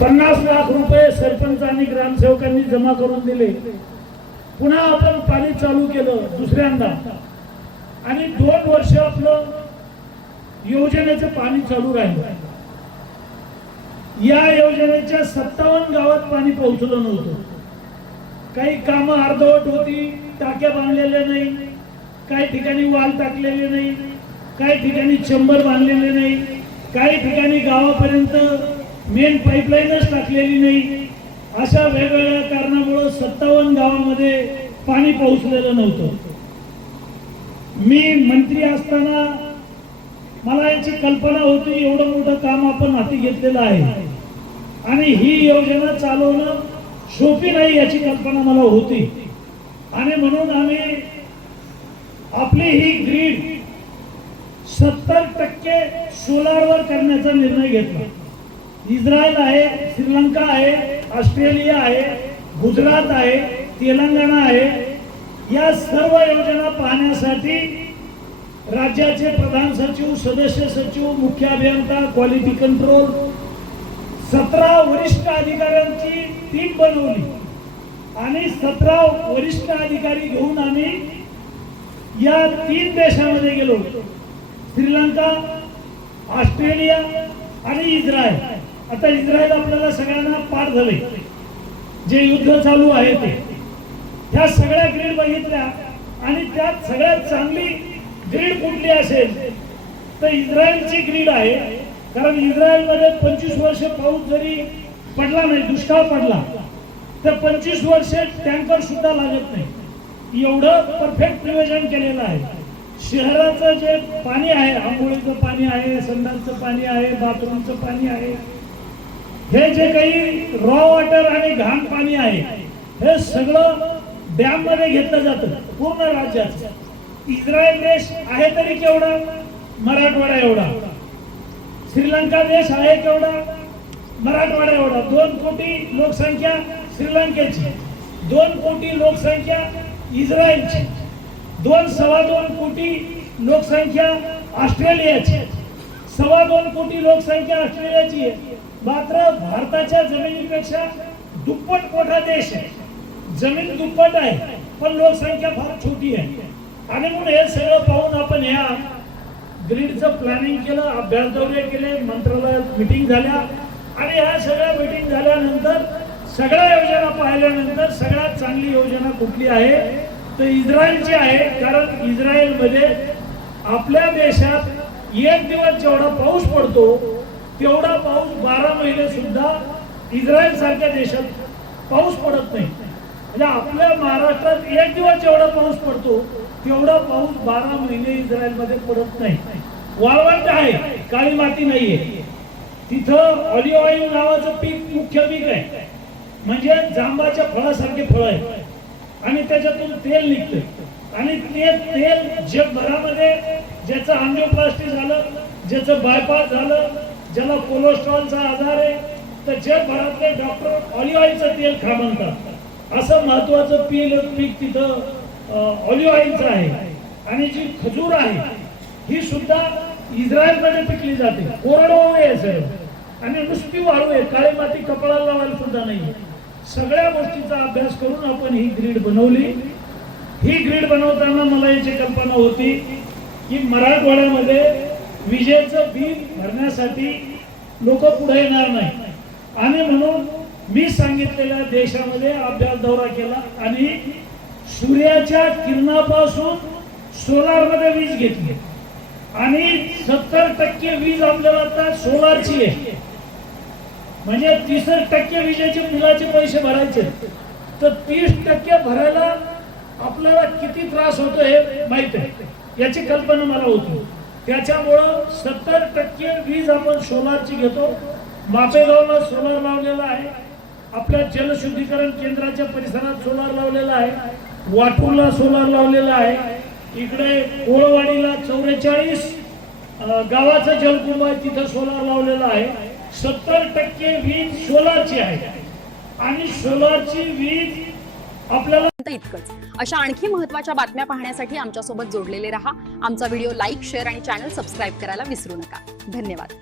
50 लाख रुपये सरपंच आणि ग्रामसेवकांनी जमा करून दिले। पुन्हा आपण पाणी चालू केलं दुसऱ्यांदा आणि 2 वर्ष आपलं योजनेचं पाणी चालू राहिलं। या योजनेच्या 57 गावात पाणी पोहोचलं नव्हतं। काही कामं अर्धवट होती, टाक्या बांधलेल्या नाही, काही ठिकाणी वाल टाकलेले नाही, काही ठिकाणी चंबर बांधलेले नाही, काही ठिकाणी गावापर्यंत मेन पाईपलाईनच टाकलेली नाही। अशा वेगवेगळ्या कारणामुळे 57 गावामध्ये पाणी पोहोचलेलं नव्हतं। मी मंत्री असताना मला याची कल्पना होती, एवढं मोठं काम आपण हाती घेतलेलं आहे आणि ही योजना चालवणं सोपी नाही याची कल्पना मला होती आणि म्हणून आम्ही आपली ही ग्रीड 70% सोलारवर करण्याचा निर्णय घेतला। इस्रायल आहे, श्रीलंका आहे, ऑस्ट्रेलिया आहे, गुजरात आहे, तेलंगणा आहे, या सर्व योजना पाहण्यासाठी राज्याचे प्रधान सचिव, सदस्य सचिव, मुख्य अभियंता, क्वालिटी कंट्रोल 17 वरिष्ठ अधिकाऱ्यांची टीम बनवली आणि 17 वरिष्ठ अधिकारी घेऊन आम्ही या 3 देशांमध्ये गेलो, श्रीलंका, ऑस्ट्रेलिया आणि इस्रायल। आता इस्रायल आपल्याला सगळ्यांना पार झाले, जे युद्ध चालू आहे ते। ह्या सगळ्या ग्रीड बघितल्या आणि त्यात सगळ्यात चांगली ग्रीड कुठली असेल तर इस्रायलची ग्रीड आहे, कारण इस्रायलमध्ये 25 वर्ष पाऊस जरी पडला नाही, दुष्काळ पडला तर 25 वर्ष टँकर सुद्धा लागत नाही, एवढं परफेक्ट नियोजन केलेलं आहे। शहराचं जे पाणी आहे, आंघोळीचं पाणी आहे, संडासचं पाणी आहे, बाथरूमचं पाणी आहे, हे जे काही रॉ वॉटर आणि घाण पाणी आहे हे सगळं डॅम मध्ये घेतलं जातं पूर्ण राज्यात। इस्रायल देश आहे तरी केवढा, मराठवाडा एवढा। श्रीलंका देश आहे केवढा, मराठवाडा एवढा। 2 कोटी लोकसंख्या श्रीलंकेची, 2 कोटी लोकसंख्या इस्रायलची, 2.25 कोटी लोकसंख्या ऑस्ट्रेलियाची, 2.25 कोटी लोकसंख्या ऑस्ट्रेलियाची आहे। मात्र भारताच्या जमिनीपेक्षा दुप्पट मोठा देश आहे, जमीन दुप्पट आहे पण लोकसंख्या फार छोटी आहे आणि म्हणून हे सगळं पाहून आपण ह्या ग्रीडचं प्लॅनिंग केलं, अभ्यास दौरे केले, मंत्रालयात मीटिंग झाल्या आणि ह्या सगळ्या मीटिंग झाल्यानंतर सगळ्या योजना पाहिल्यानंतर सगळ्यात चांगली योजना कुठली आहे तर इस्रायलची आहे। कारण इस्रायलमध्ये आपल्या देशात 1 दिवस जेवढा पाऊस पडतो तेवढा पाऊस 12 महिने सुद्धा इस्रायल सारख्या देशात पाऊस पडत नाही। म्हणजे आपल्या महाराष्ट्रात 1 दिवस जेवढा पाऊस पडतो तेवढा पाऊस 12 महिने इस्रायल मध्ये पडत नाही। वाळवंट आहे, काळी माती नाहीये, तिथं ऑलिव्ह ऑइल नावाचं पीक मुख्य पीक आहे, म्हणजे जांबाच्या फळासारखे फळ आहे आणि त्याच्यातून तेल निघतं आणि ते तेल जगभरामध्ये ज्याचं अँजिओप्लास्टी झालं, ज्याचं बायपास झालं, ज्याला कोलेस्ट्रॉलचा आजार आहे तर जगभरातले डॉक्टर ऑलिव्ह ऑइलचं तेल खा म्हणतात। असं महत्वाचं पीक तिथं ऑलिव्ह ऑइलचं आहे आणि जी खजूर आहे ही सुद्धा इस्रायल मध्ये पिकली जाते। कोरडवाहू आहे सगळं आणि नुसती वाळू आहे, काळी माती कपाळाला लावायला सुद्धा नाही। सगळ्या गोष्टीचा अभ्यास करून आपण ही ग्रीड बनवली। ही ग्रीड बनवताना मला याची कल्पना होती की मराठवाड्यामध्ये विजेचं बिल भरण्यासाठी लोक पुढे येणार नाही आणि म्हणून मी सांगितलेल्या देशामध्ये अभ्यास दौरा केला आणि सूर्याच्या किरणापासून सोलार मध्ये वीज घेतली आणि 70% वीज आपल्याला आता सोलारची आहे। म्हणजे 30% विजेचे बिलाचे पैसे भरायचे तर 30% भरायला आपल्याला किती त्रास होतो हे माहित आहे, याची कल्पना मला होती। त्याच्यामुळं 70% वीज आपण सोलारची घेतो। मापेगावला सोलार लावलेला आहे, आपल्या जलशुद्धीकरण केंद्राच्या परिसरात सोलार लावलेला आहे, वाटूरला सोलार लावलेला आहे, इकडे कोळवाडीला 44 गावाचं जलकुंभ आहे तिथं सोलार लावलेला आहे। 70% वीज सोलारची आहे आणि सोलारची वीज आपल्याला इतकंच। अशा आणखी महत्त्वाच्या बातम्या पाहण्यासाठी आमच्या सोबत जोडलेले रहा। आमचा व्हिडिओ लाईक, शेअर आणि चॅनल सबस्क्राइब करायला विसरू नका। धन्यवाद।